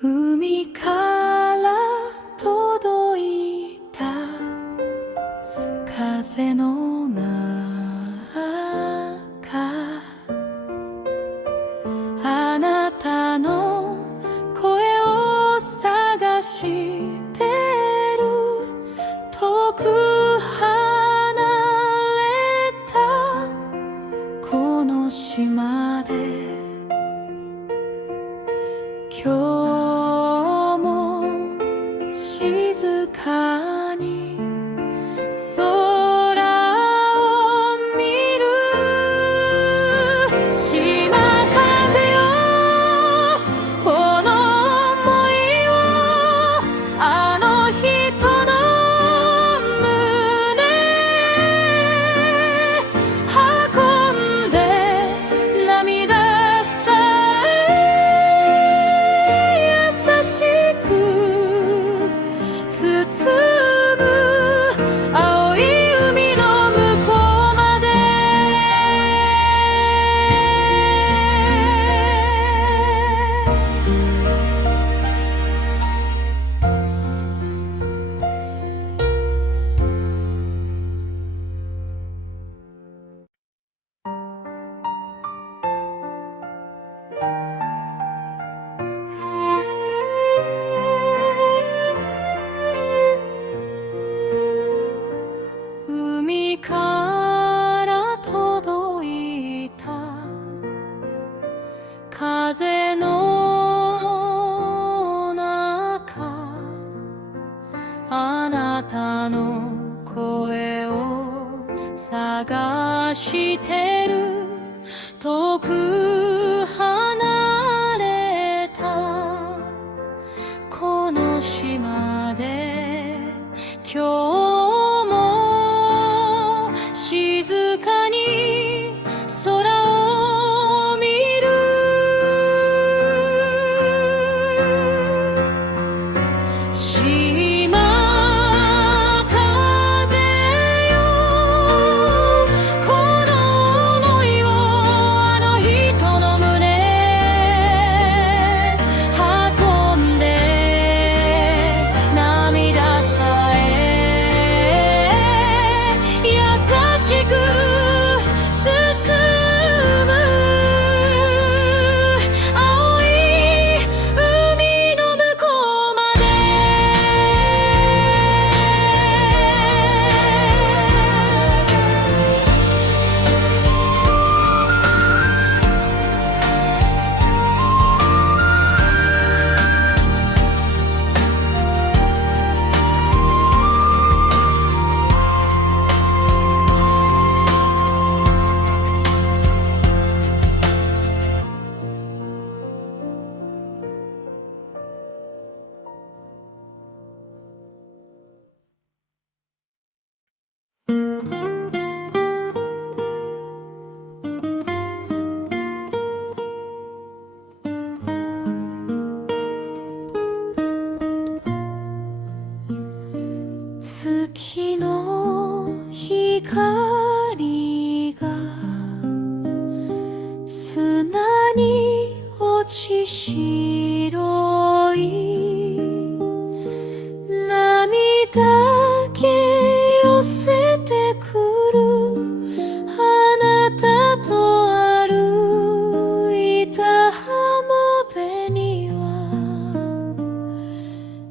海から届いた風の中、あなたの声を探してる。遠く離れたこの島で今日も静かに空を見る。島風よ、この想いをあの人の胸運んで、涙さえ優しく包む。青い海の向こうまで。海から届いた風の中、あなたの声を探してる。遠く離れたこの島で今日も静かに空を見る。島風よ、この想いをあの人の胸運んで、涙さえ優しく包む。青い海の向こうまで。月の光が砂に落ち、白い涙け寄せてくる。あなたと歩いた浜辺には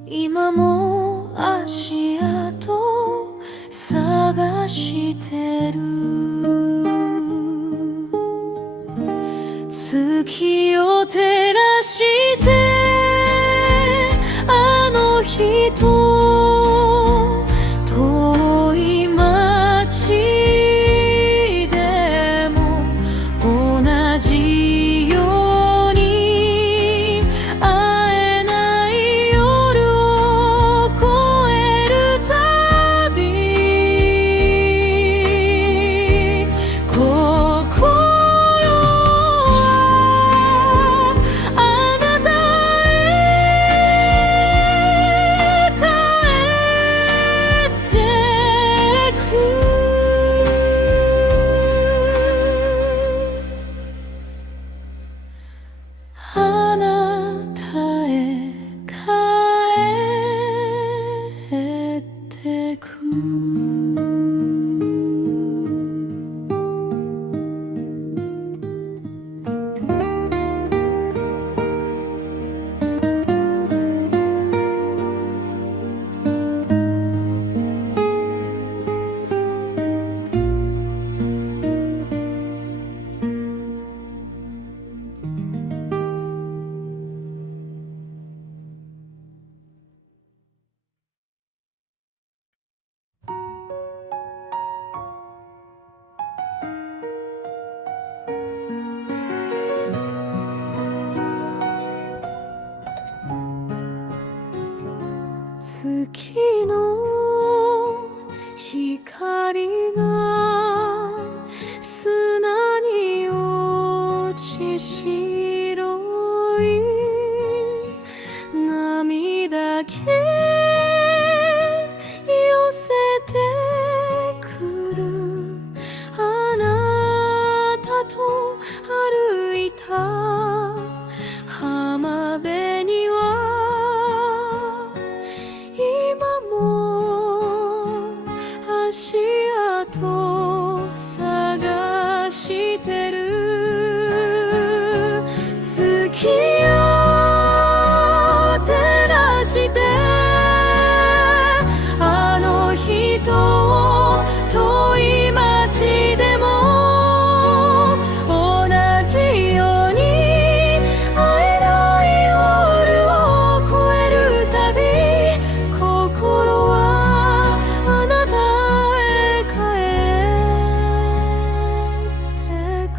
今も足跡探してる。月を照らしてあの人、遠い街でも同じように会えない夜を越えるたび、心はあなたへ月の光が砂に落ち白い涙け寄せてくるあなたと歩いた浜辺には今も足跡探してる月を照らしてあの人を遠い街でも同じように会えない夜を越えるたび心はあなたへ帰ってく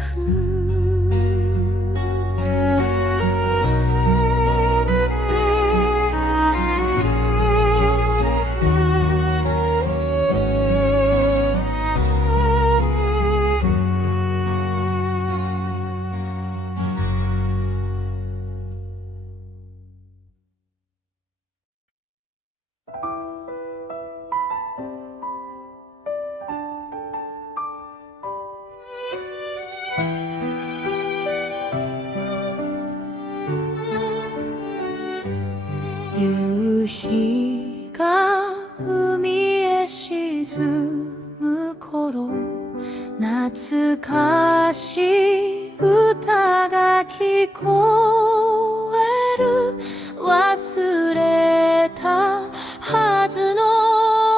夕日が海へ沈む頃懐かしい歌が聞こえる忘れたはずの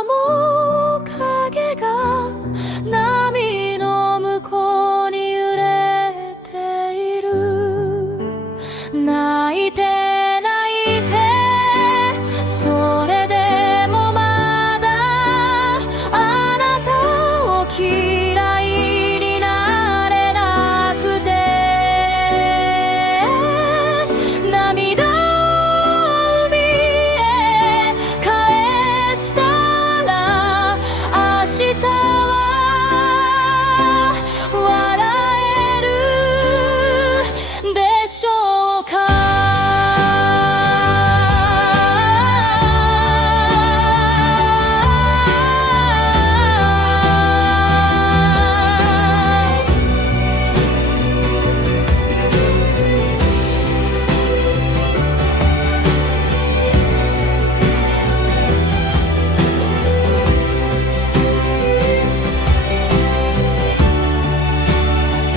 面影が波の向こうに揺れている泣いて泣いてそれでもまだあなたを嫌いになれなくて涙を海へ返したら明日は笑えるでしょうか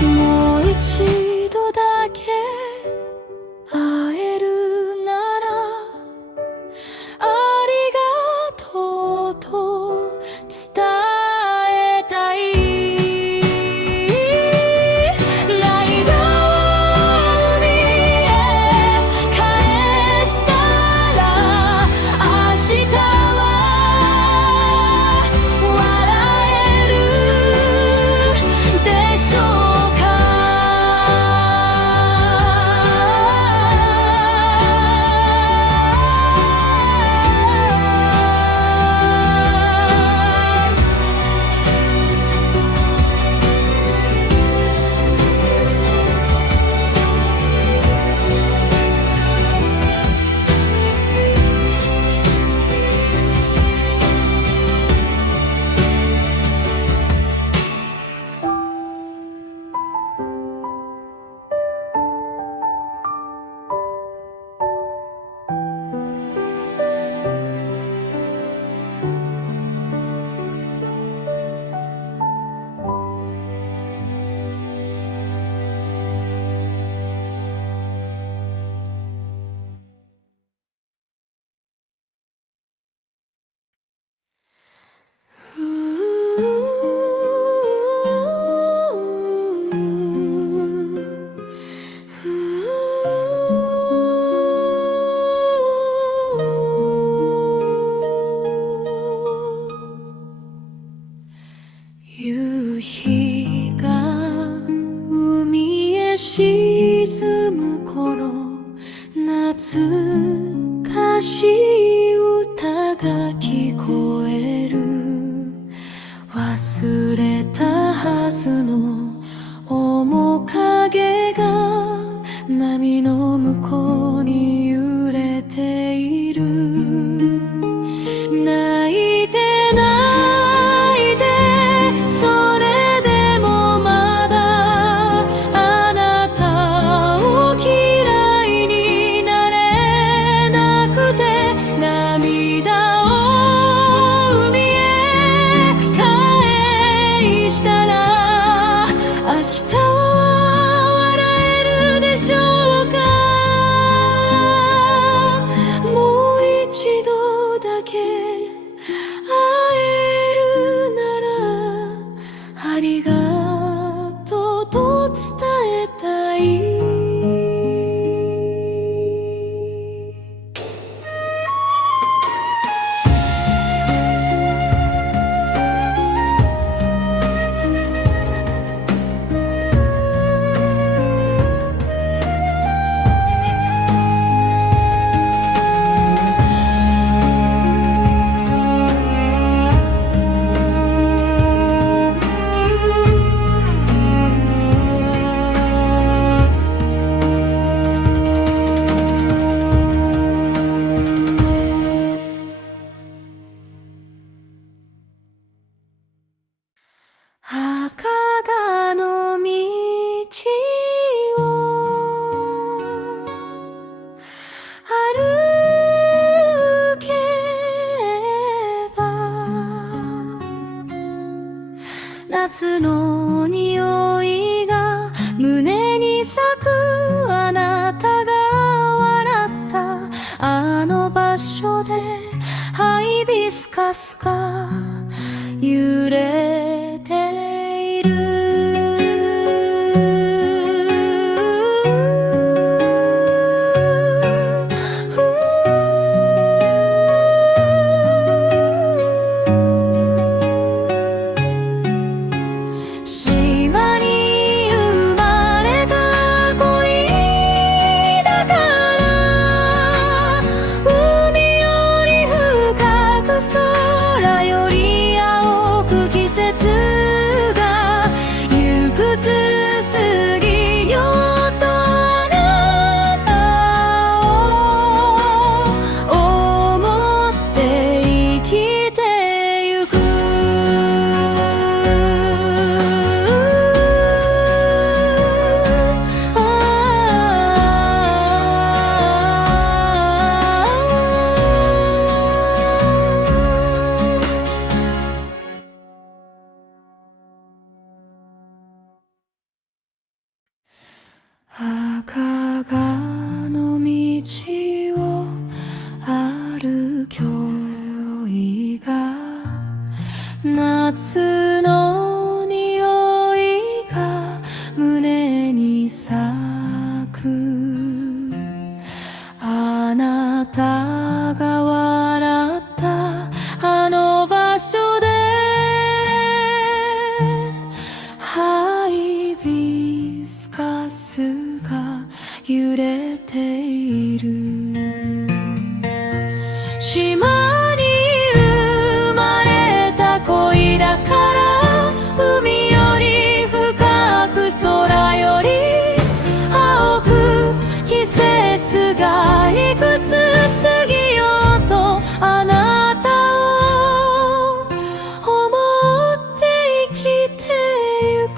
もう一度だけ会えるならありがとうと伝えたい涙を海へ返したら明日は笑えるでしょうか夕日が海へ沈む頃懐かしい歌が聞こえる。忘れたはずの面影が波の向こうに揺れている。泣いて泣いてそれでもまだあなたを嫌いになれなくて、涙を海へ返したら明日は笑えるでしょうか。もう一度だけ会えるならありがとうと伝えたい。赤がの道を歩けば、夏の匂いが胸に咲く。あなたが笑ったあの場所でハイビスカスが揺れている。島に生まれた恋だから、海より深く空より青く季節がいくつ過ぎようとあなたを思って生きてゆく。赤がの道を歩く今宵が、夏の匂いが胸に咲く。あなたが笑ったあの場所でハイビスカスが揺れている。島に生まれた恋だから、海より深く空より青く季節がいくつ過ぎようとあなたを思って生きてゆく。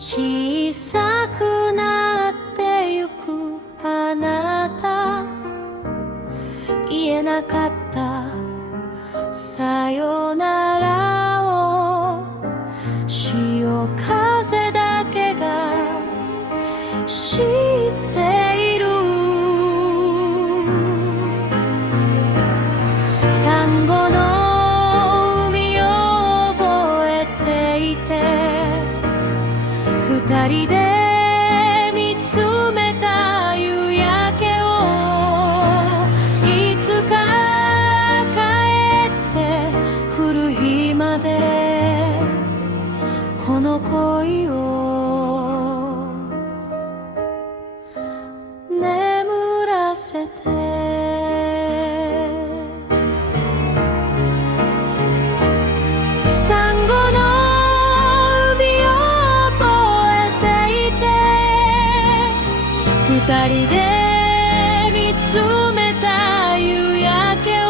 小さくなってゆくあなた、言えなかったさよならを潮風だけが知っている。サンゴの海を覚えていて、二人で見つめた夕焼けを、いつか帰ってくる日までこの恋を眠らせて。サンゴの海を覚えていて、二人で見つめた夕焼けを、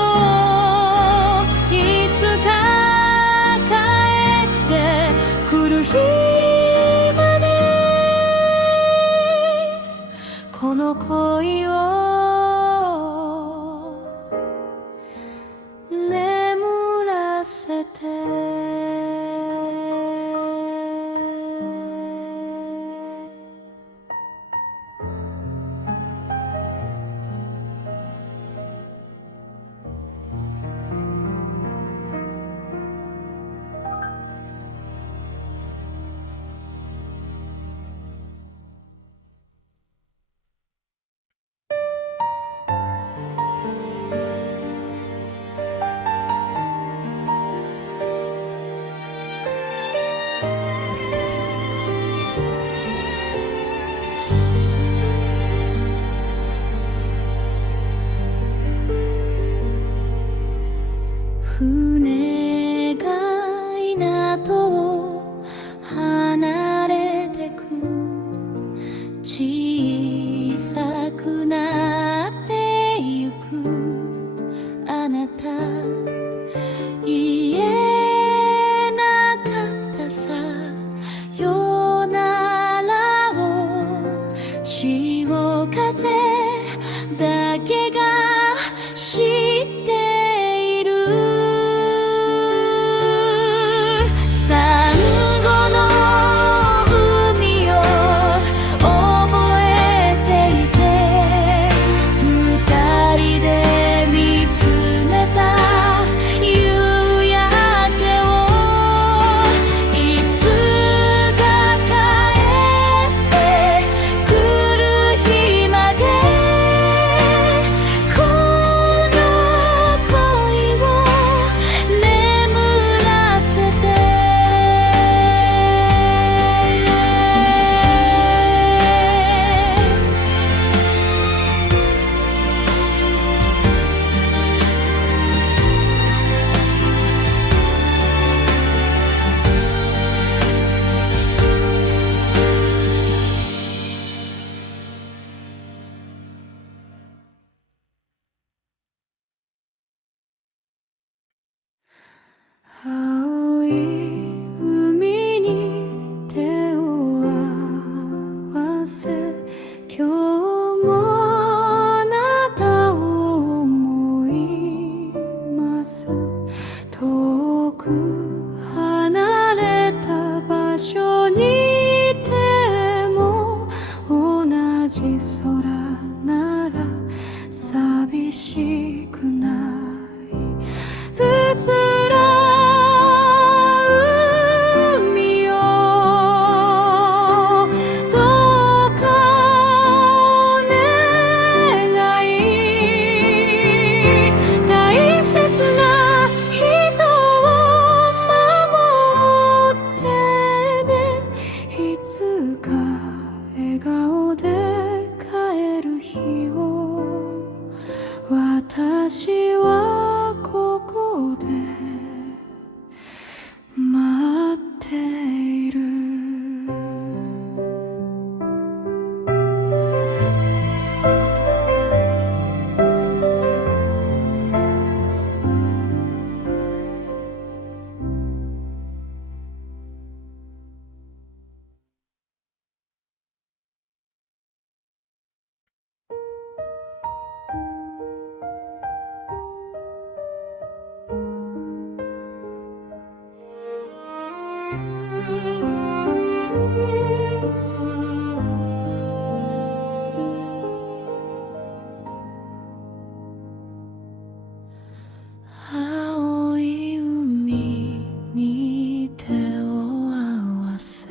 いつか帰ってくる日までこの恋を眠らせて。船が港を離れてく、小さくなってゆくあなた、言えなかったさよならを、潮風だけが知っている。サンゴの海を覚えていて、二人で見つめた夕焼けを、いつか帰ってくる日までこの恋を眠らせて。青い海に手を合わせ、今日もあなたを思います。遠く離れた場所にいても、同じ空なら寂しくない。うつら笑顔で帰る日を、私はここで青い海に手を合わせ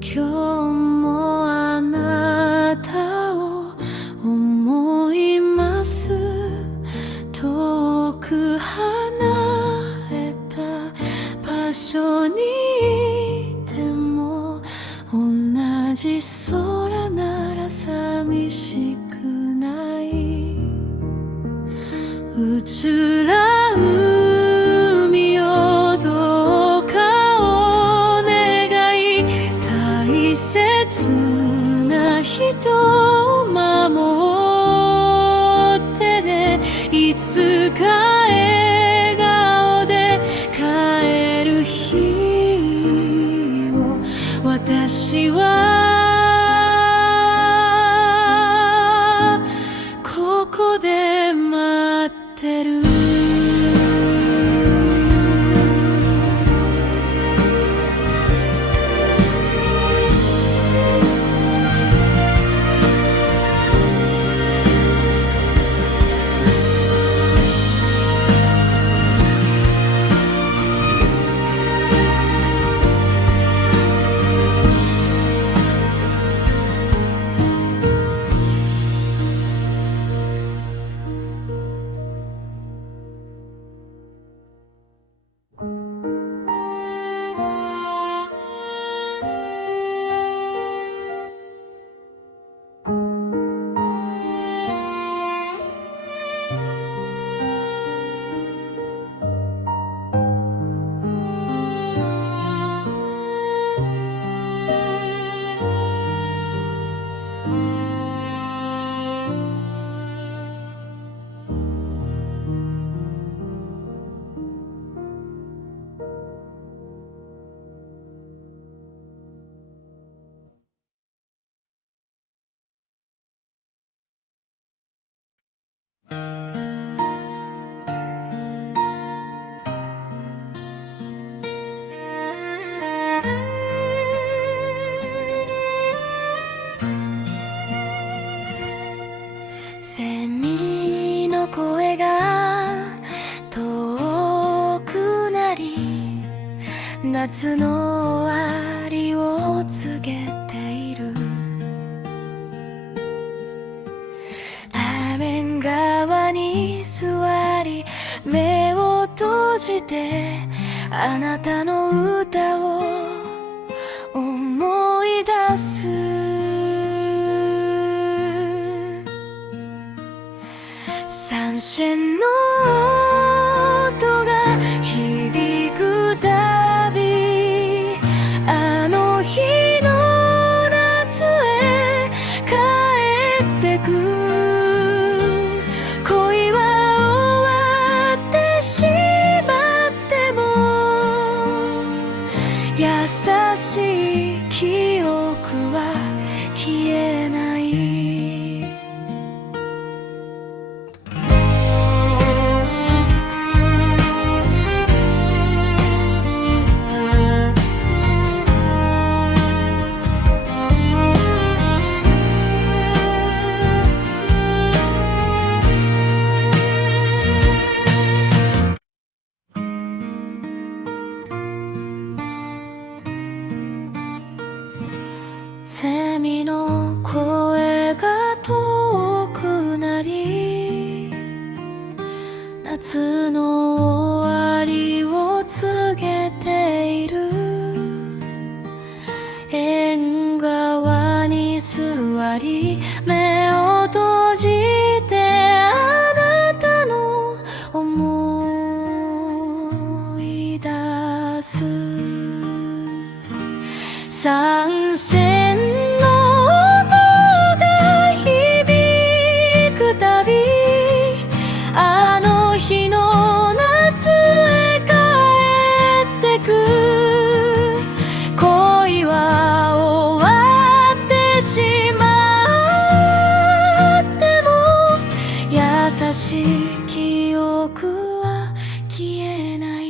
今日もあなたを思います遠く離れた場所にいても同じ空なら寂しくない。うつら海をどうかお願い大切な人を守ってねいつか笑顔で帰る日を私はここで待ってるセミの声が遠くなり夏の終わりを告げている雨側に座り目を閉じてあなたの歌を思い出す三線の音が響くたびあの日の夏へ帰ってく恋は終わってしまっても優しい記憶は消えないセミの声が遠くなり夏の終わりを告げている縁側に座り目を閉じてあなたの思い出す三線の音が響くたびあの日の夏へ帰ってく恋は終わってしまっても優しい記憶は消えない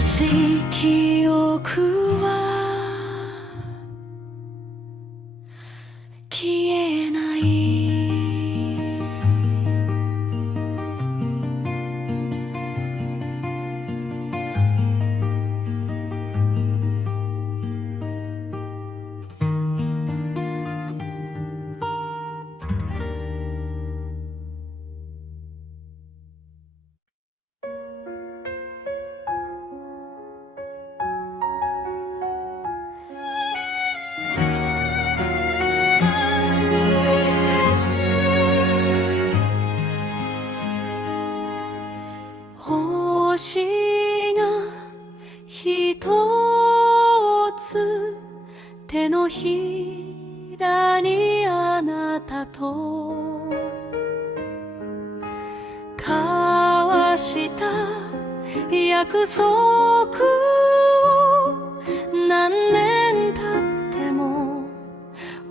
しい記憶は消えない。星がひとつ手のひらにあなたと交わした約束を何年経っても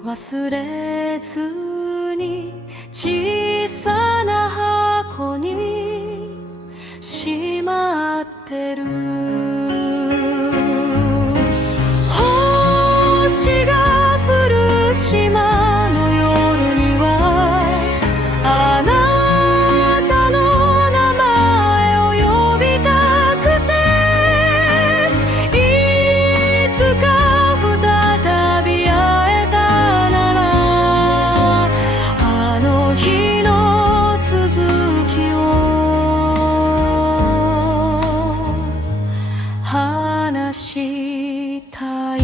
忘れずに小さな箱にしまってる。星が降る島の夜にはあなたの名前を呼びたくて、いつか再び会えたならあの日の続きを話したい。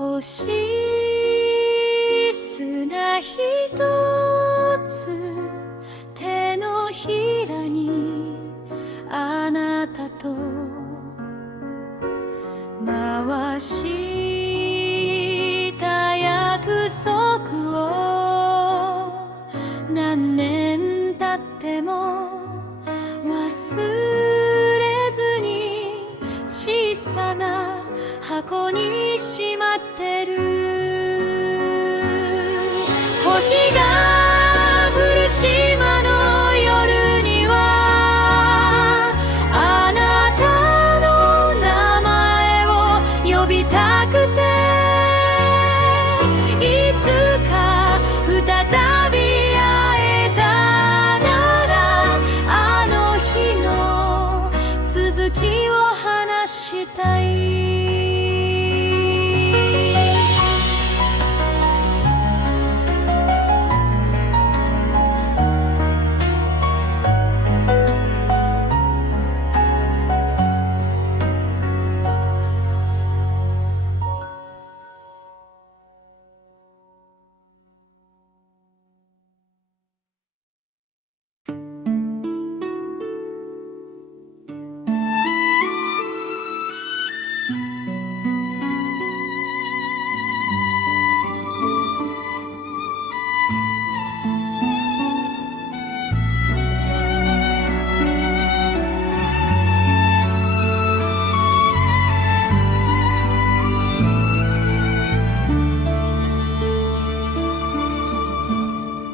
星砂ひとつ手のひらにあなたと回した約束を何年経っても忘れずに小さな箱にしまってる。星が降る島の夜にはあなたの名前を呼びたくて、いつか再び会えたならあの日の続きを話したい。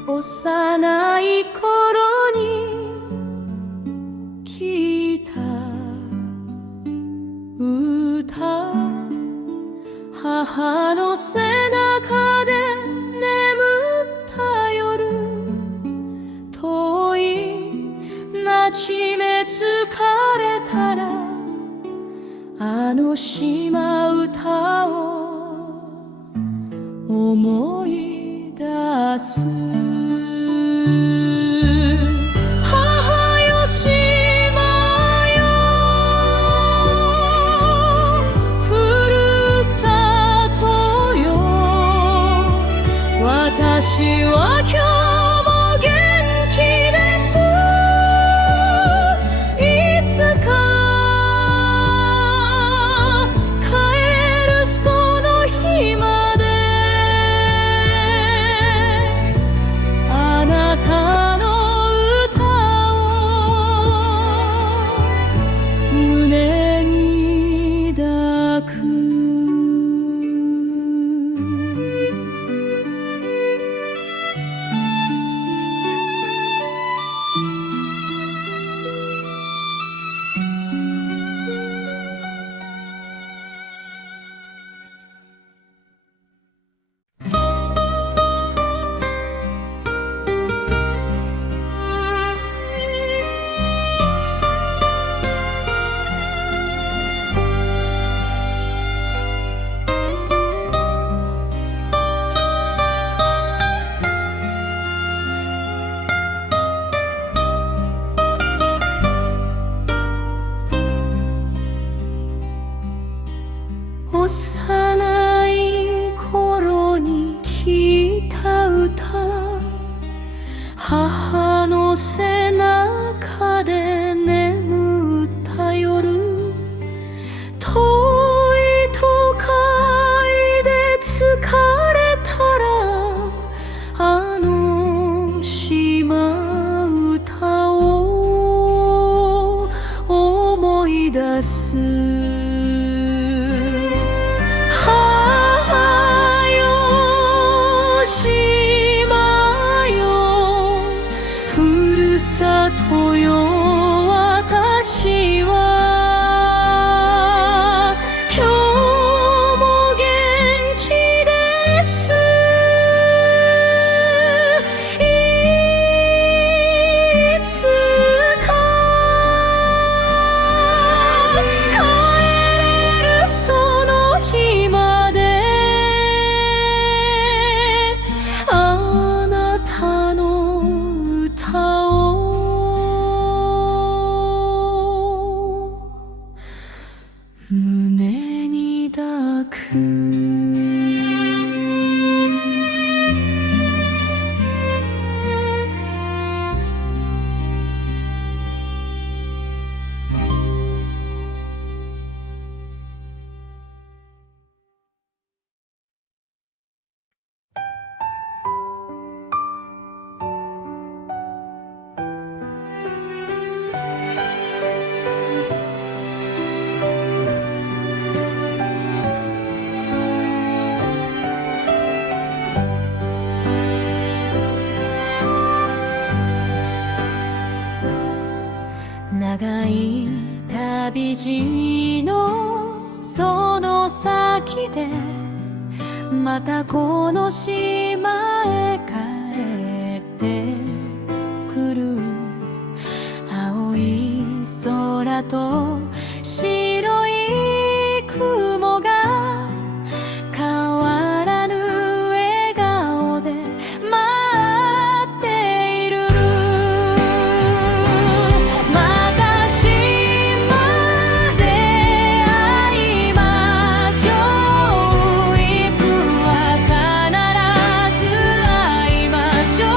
幼い頃に聞いた歌、母の背中で眠った夜、遠い泣き目疲れたらあの島唄を思い出す。母よ島よ、ふるさ私は今日も元気ですいつか帰るその日まであなたの歌を胸に抱く幼い頃に聞いた歌母の背中で眠った夜遠い都会で疲れたらあの島唄を思い出す里よ私は今日も元気ですいつか帰れるその日まであなたの歌を胸に抱く長い旅路のその先でまたこの島へ帰ってくる青い空と白い雲が変わらぬ笑顔で待っているまた島で会いましょういつは必ず会いましょう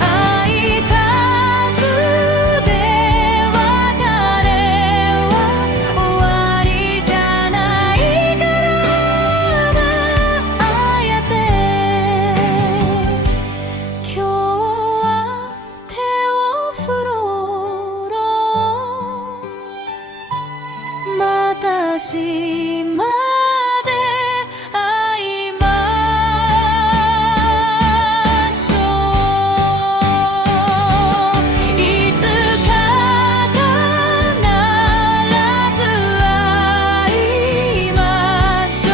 愛数で別れは終わりじゃないからあえて今日は手を振ろうまた島で会いましょういつか必ず会いましょう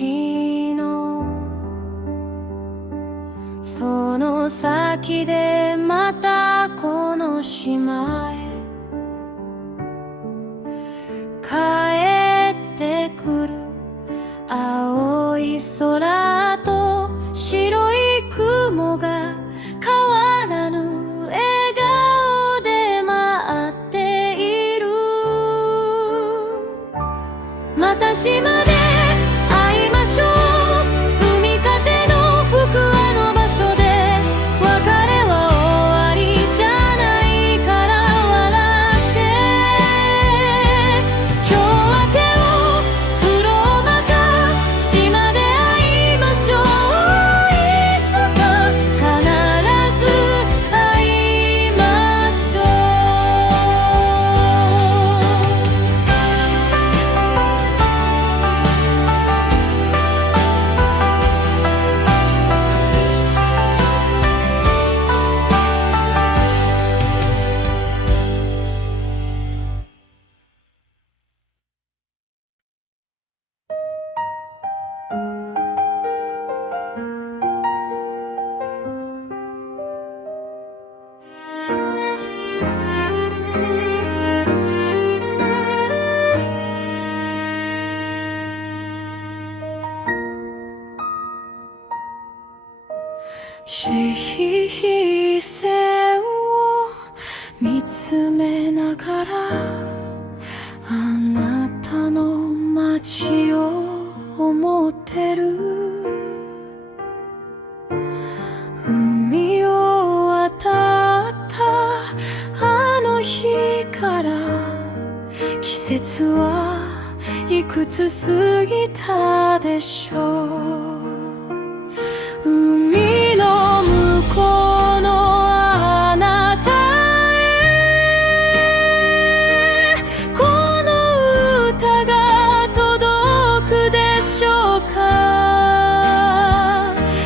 道のその先でまたこの島へ帰ってくる青い空と白い雲が変わらぬ笑顔で待っているまた島で会いましょう海風の吹くあの場所で別れは終わりじゃないから笑って今日は手を振ろうまた島で会いましょういつか必ず会いましょう視線を見つめながらあなたの街を思ってる海を渡ったあの日から季節はいくつ過ぎたでしょう海の向こうのあなたへこの歌が届くでしょうか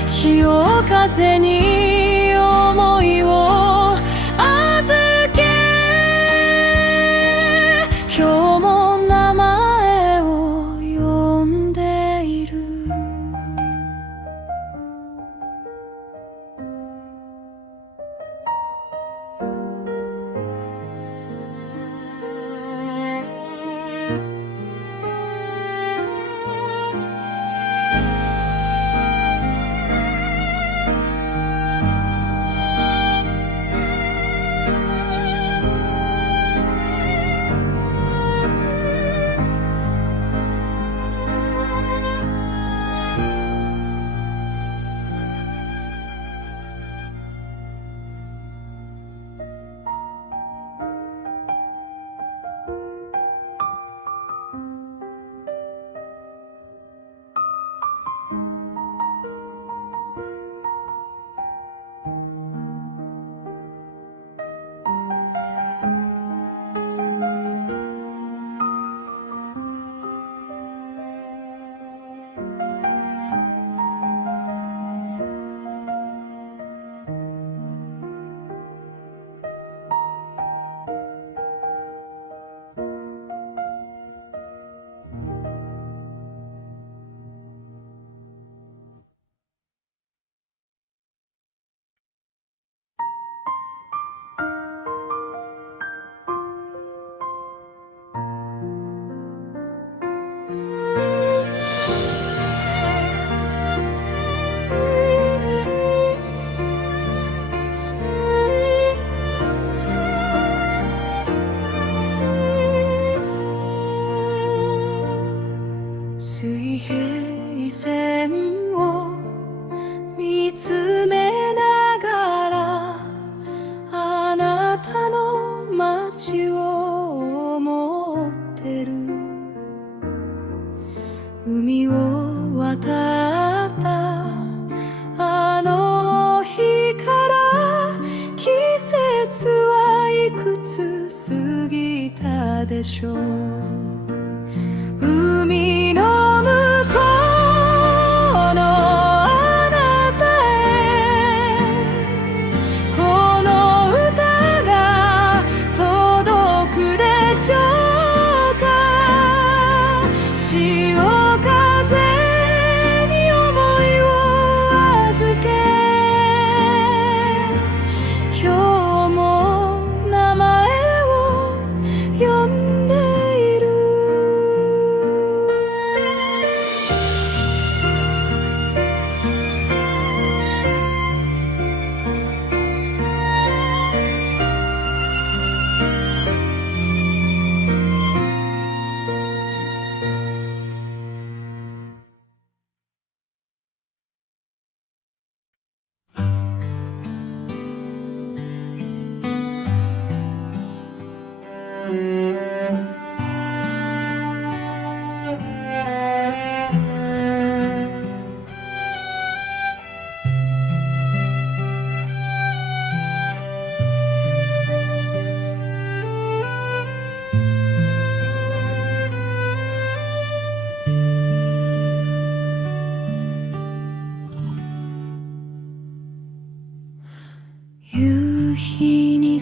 潮風に想いを預け今日も名前を呼んでいる水平線を見つめながらあなたの街を思ってる海を渡ったあの日から季節はいくつ過ぎたでしょう海の向こうのあなたへこの歌が届くでしょうか潮風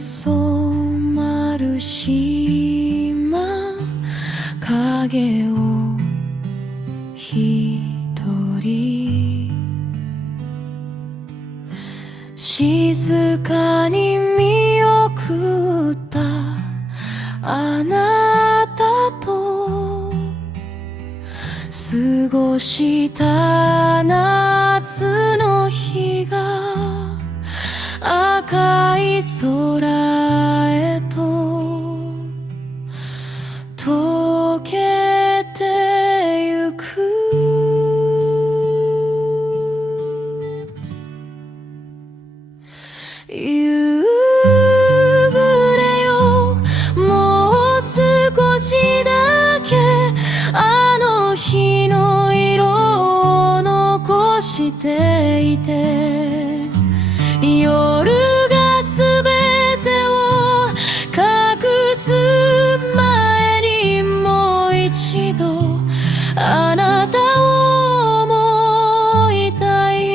染まる島影を一人静かに見送ったあなたと過ごした夏の日が赤い空へと溶けてゆく夕暮れよもう少しだけあの日の色を残していて夜がすべてを隠す前にもう一度あなたを思いたい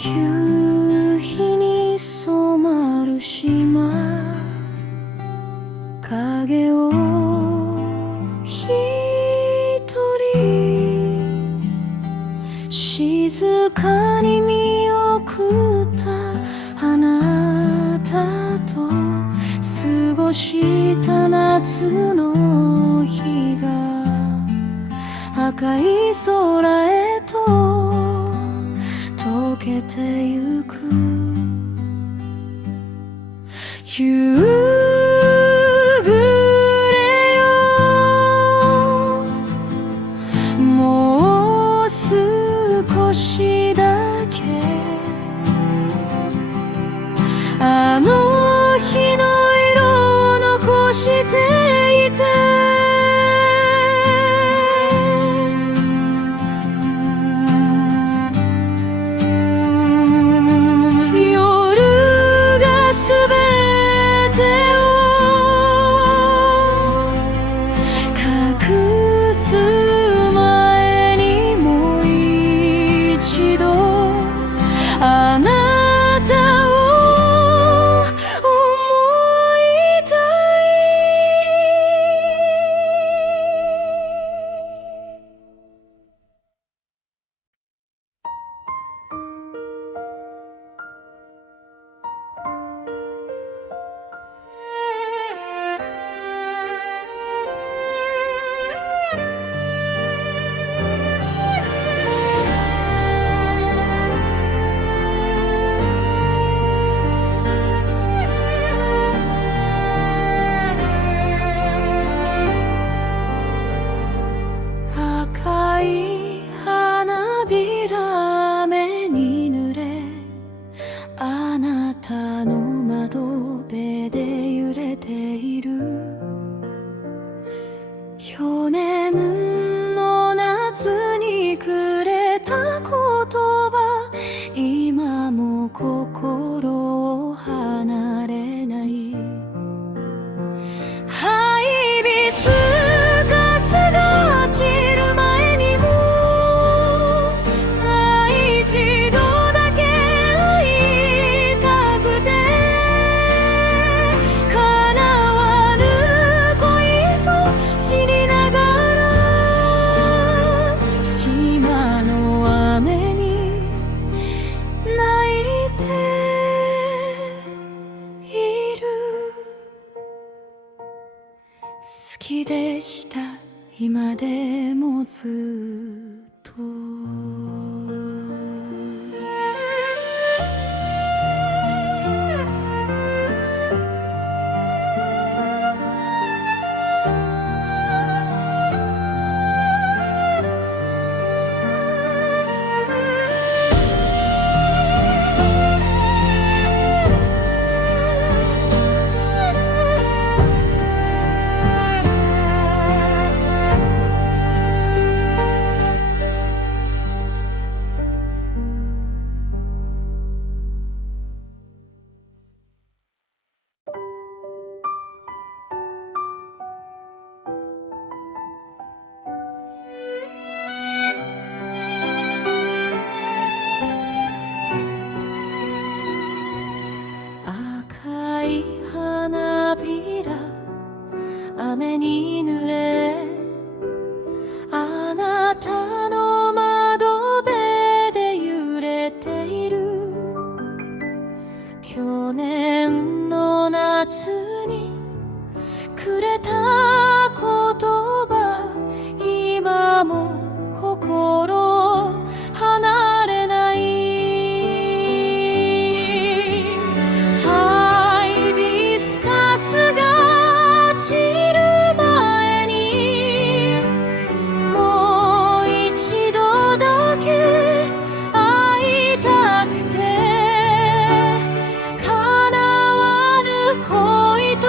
夕日に染まる島影を一人静かに見送ったあなたと過ごした夏の日が赤い空へと溶けてゆく夕暮れよもう少しだけあの日の色を残していてあなたを心を離れない。ハイビスカスが落ちる前にも一度だけ会いたくて、叶わぬ恋と知りながら島の雨に泣いている。好きでした、今でもずっと。赤い花びら雨に濡れ、あなたの窓辺で揺れている。去年の夏にくれた言葉、今も心離れない。ハイビスカスが散る前にもう一度だけ会いたくて、叶わぬ恋と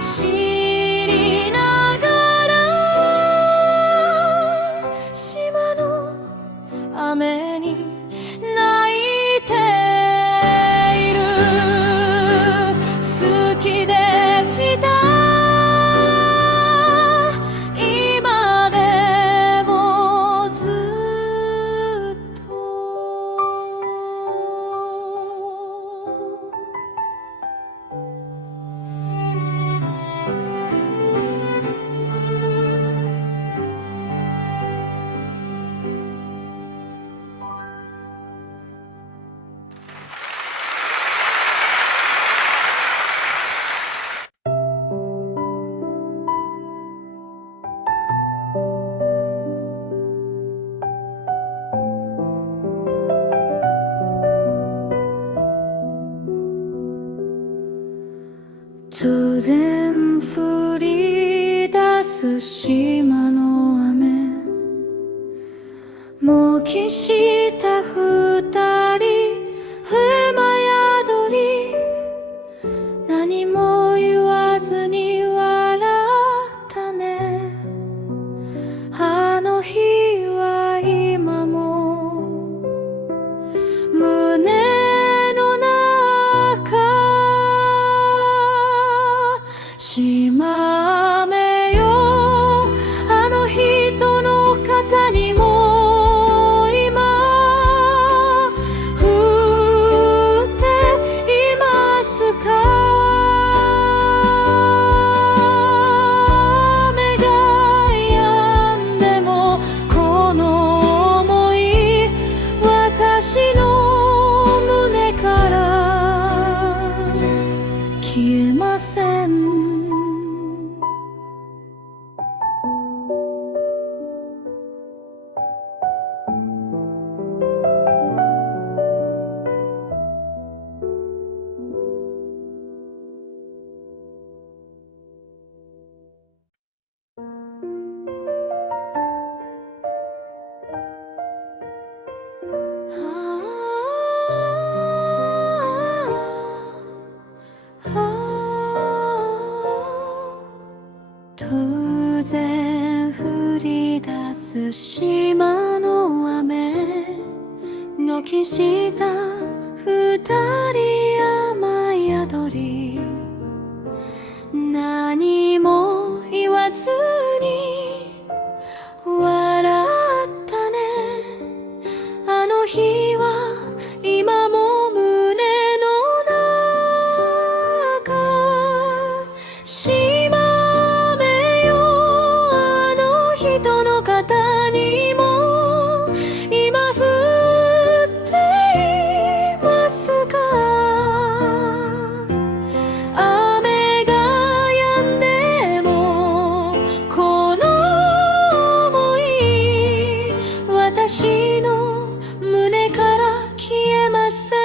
知りながら島の雨に泣いている。好きでした今でもずっと。突然降り出す島の雨、もう消した二人雨宿り、何も言わずに笑ったね。あの日は今も胸の中、島雨よあの人の肩にも今降っていますか。雨が止んでもこの想い私の胸から消えません。突然降り出す島の雨の消した二人雨宿り何も言わずに笑ったね。あの日は今も胸の中しまめよあの人の肩にも今降っていますか。雨が止んでもこの想い私の胸から消えません。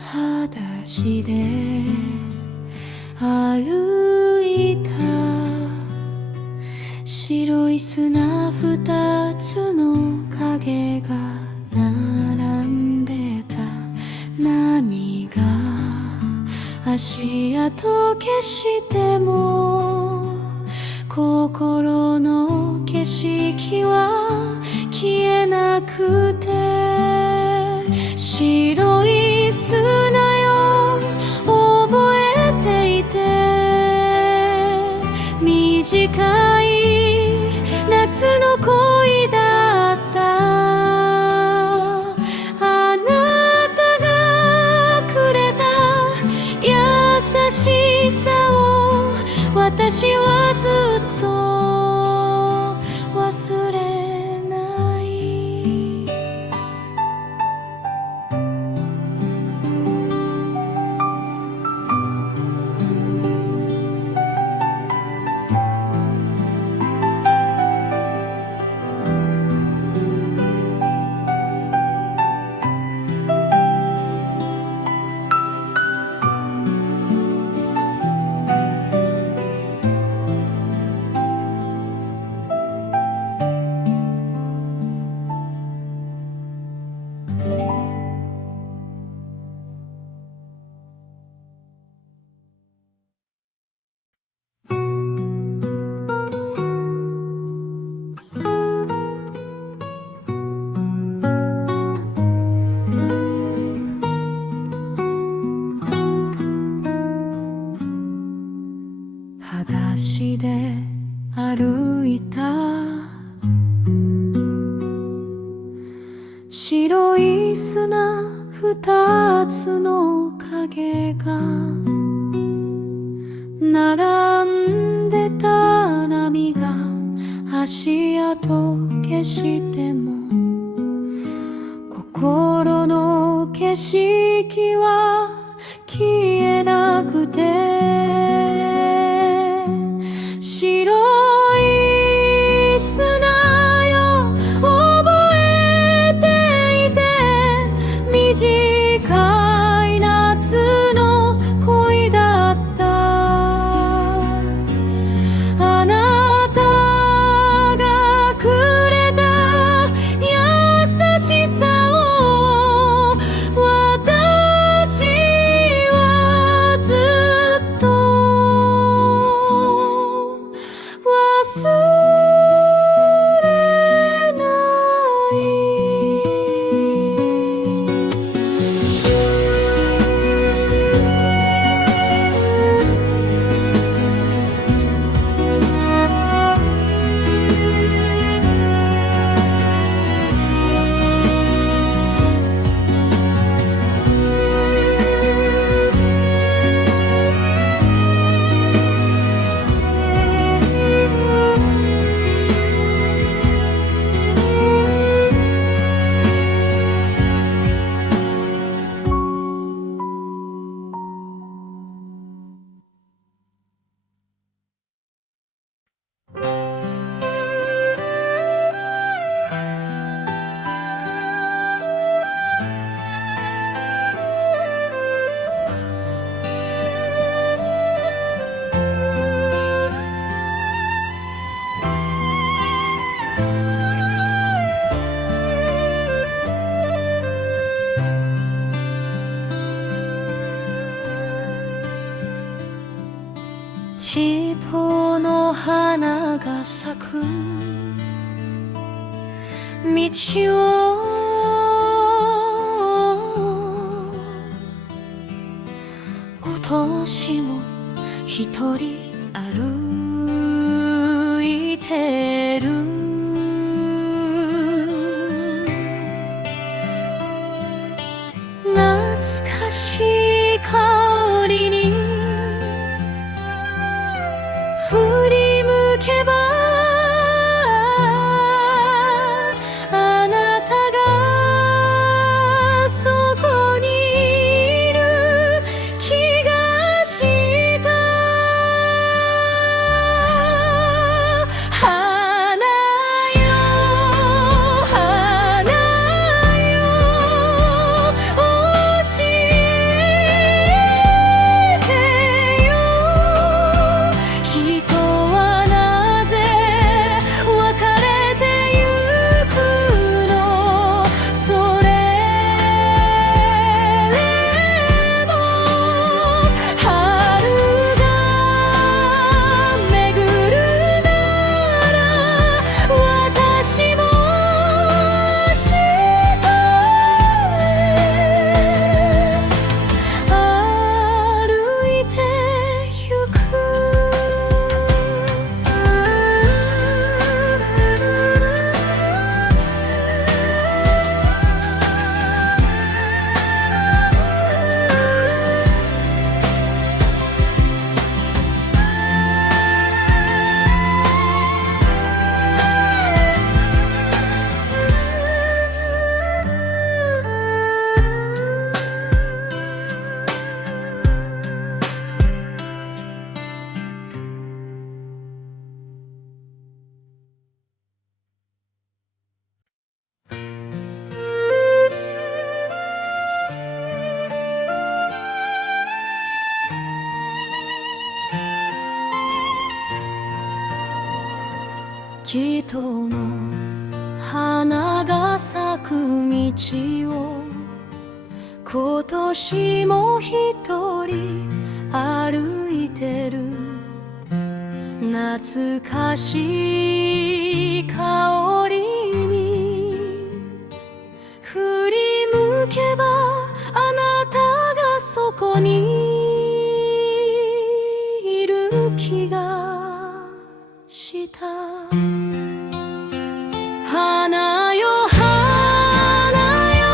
裸足で歩いた白い砂二つの影が並んでた。波が足跡消しても心の景色は消えなくて。白い砂よ覚えていて短い夏の恋だった。あなたがくれた優しさを私はずっと忘れない。裸足で歩いた白い砂二つの影が並んでた。波が足跡消しても心の景色は消えなくて。白い砂よ覚えていて短い夏の恋だった。あなたがくれた優しさを私はずっとく道を私も一人歩いてる懐かしい香りに振り向けばあなたがそこにいる気がした花よ花よ教えてよ人はなぜ別れてゆくのそれでも春が巡るなら私も明日へ歩いてゆく人の花が咲く道を今年も一人歩いてる懐かしい香りに振り向けばあなたがそこにいる気がした花よ花よ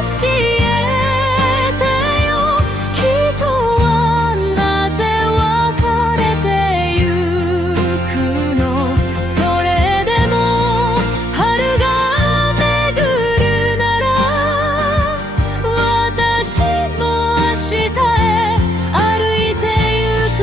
教えてよ人はなぜ別れてゆくのそれでも春が巡るなら私も明日へ歩いてゆく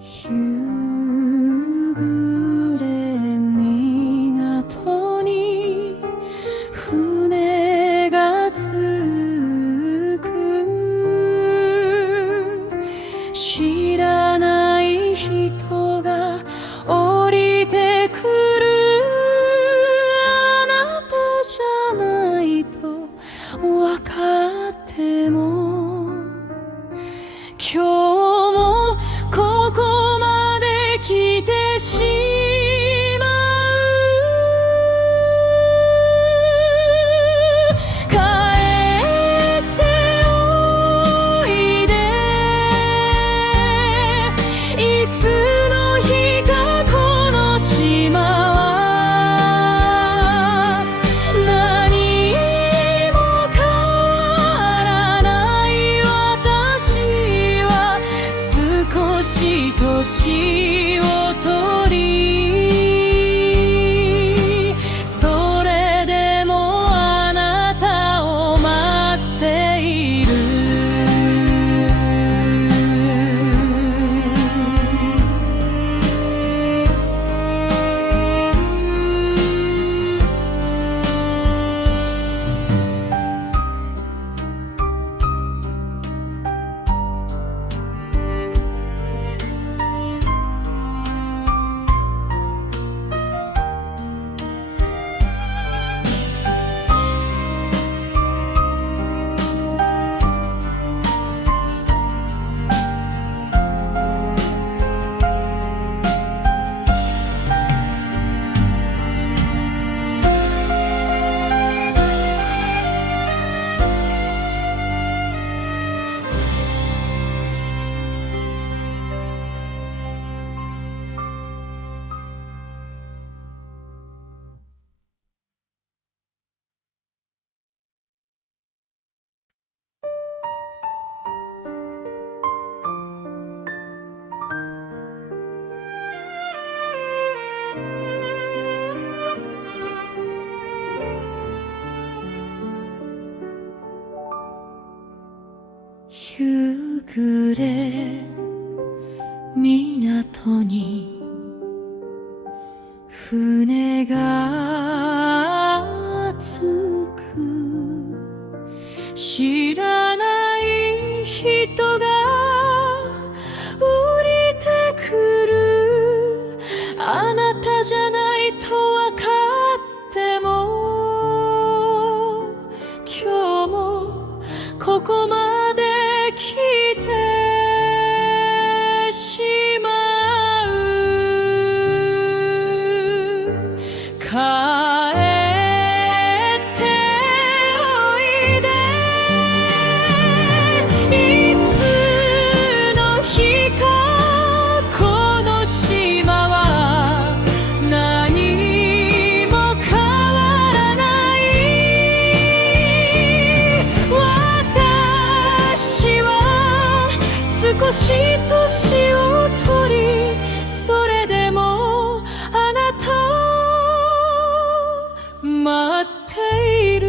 夕暮れ港に船が着く知らない人が降りてくるあなたじゃないと分かっても今日もここまで来てしまう帰っておいでいつの日かこの島は何も変わらない私年を取り、それでもあなたを待っている。夕暮れ港に船が着く。知らない人が降りてくる。あなたじゃないとわかっても、今日もここまで来てしまう。帰っておいで。いつの日かこの島は何も変わらない。私は少し年を取り、それでもあなたを待っている。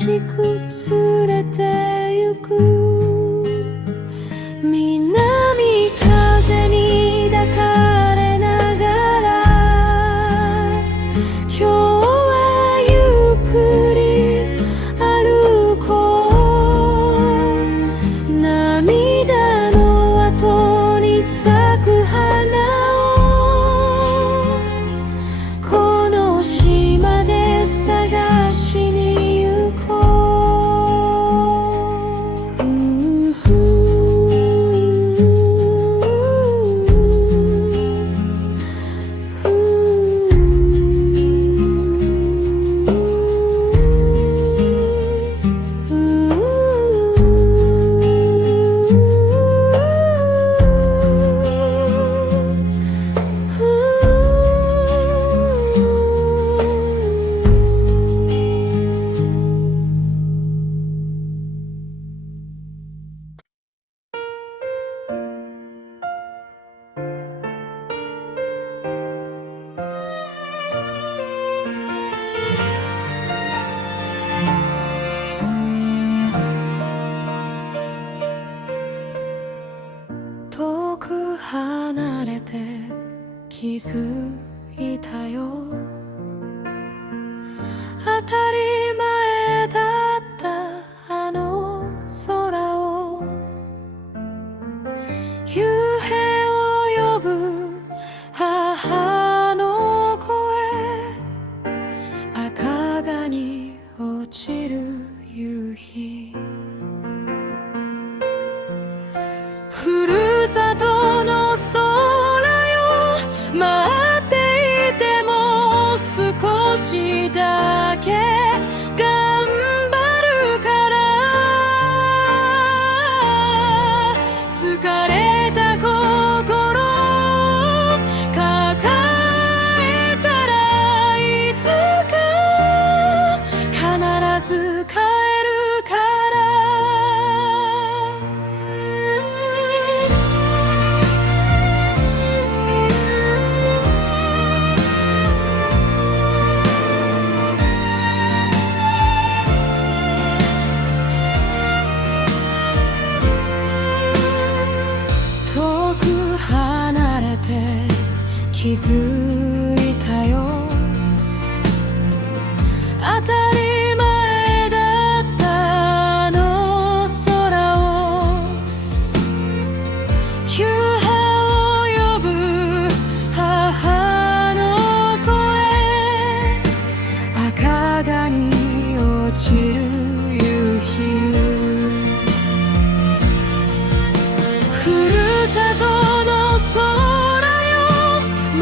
しく連れてゆく。南風に抱かれながら今日はゆっくり歩こう。涙の後に咲く花をこの島で探しに行こう。遠く離れて気づいたよ。当たり前だったあの空を夕日を呼ぶ母の声。赤がに落ちる夕日。ふるさとの空よ待っていても少しだけ頑張るから。疲れた心抱えたらいつか必ず帰るから。遠く離れて気づいたよ。当たり前だったあの空を夕飯を呼ぶ母の声。赤がに落ちる夕日。ふるさとの空よ待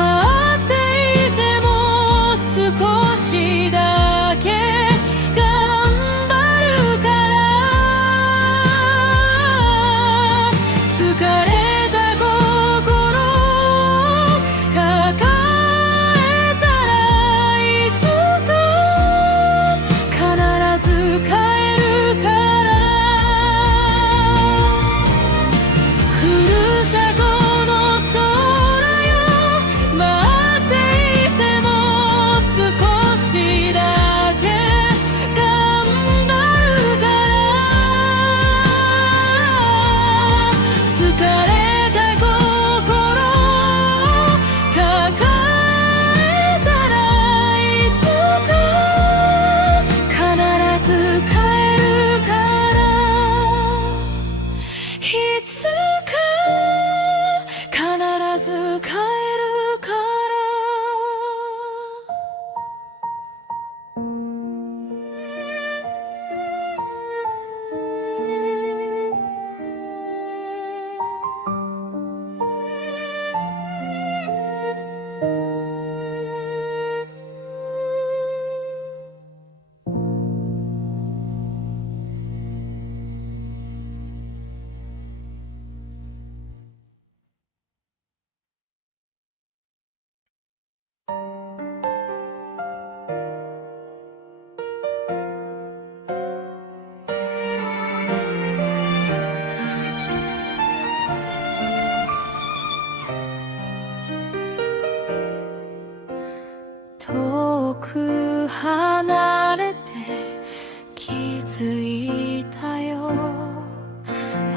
いたよ。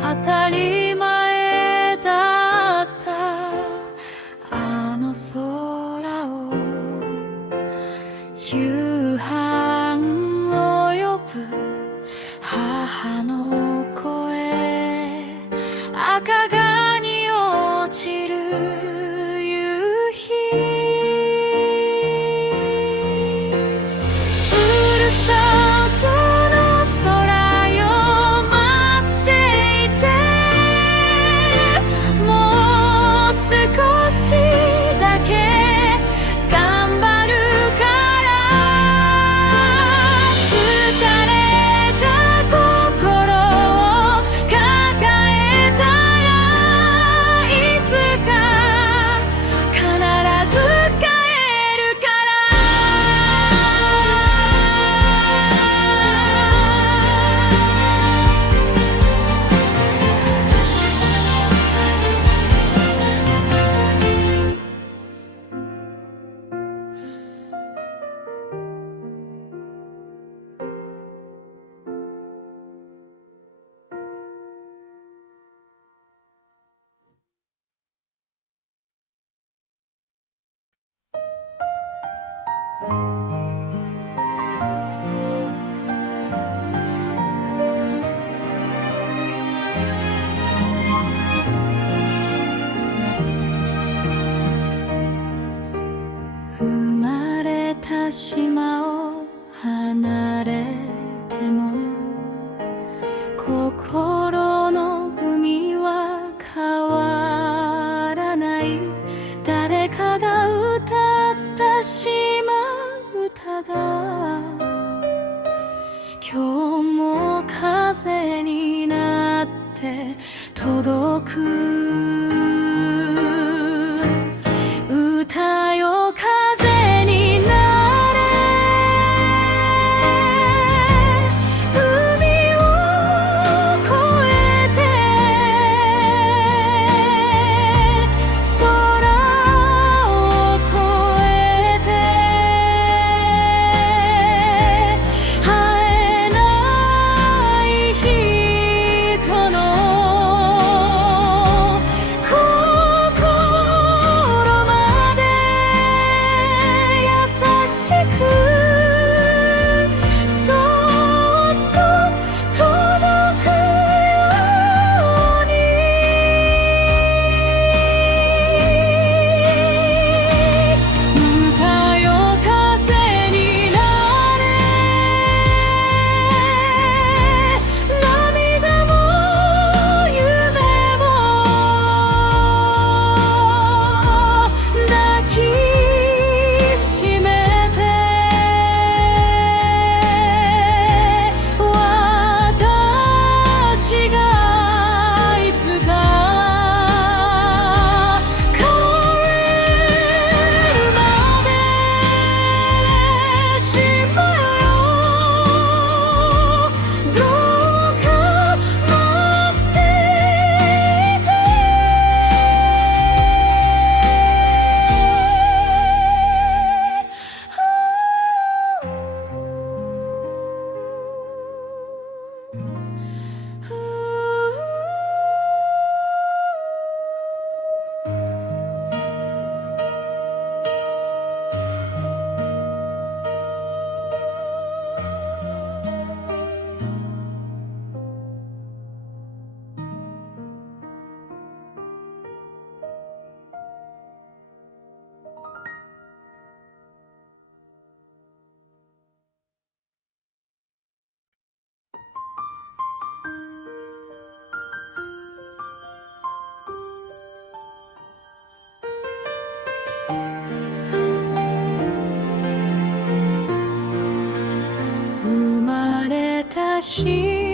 当たり前だったあの空を夕飯を呼ぶ母の声、赤がに落ちる夕日、ふるさとの空よ待っていて、もう少しだけ頑張るから、疲れた心を抱えたらいつか必ず帰るから。生まれた島を離れても心の海は変わらない。誰かが歌った島唄が今日も風になって届く。歌よ風になれ、海を越えて空を越えて、会えない人の心まで優しくそっと届くように。歌よ風になれ、涙も夢も抱きしめて、私がいつか帰るまで島よ、どうか待っていて。生まれた島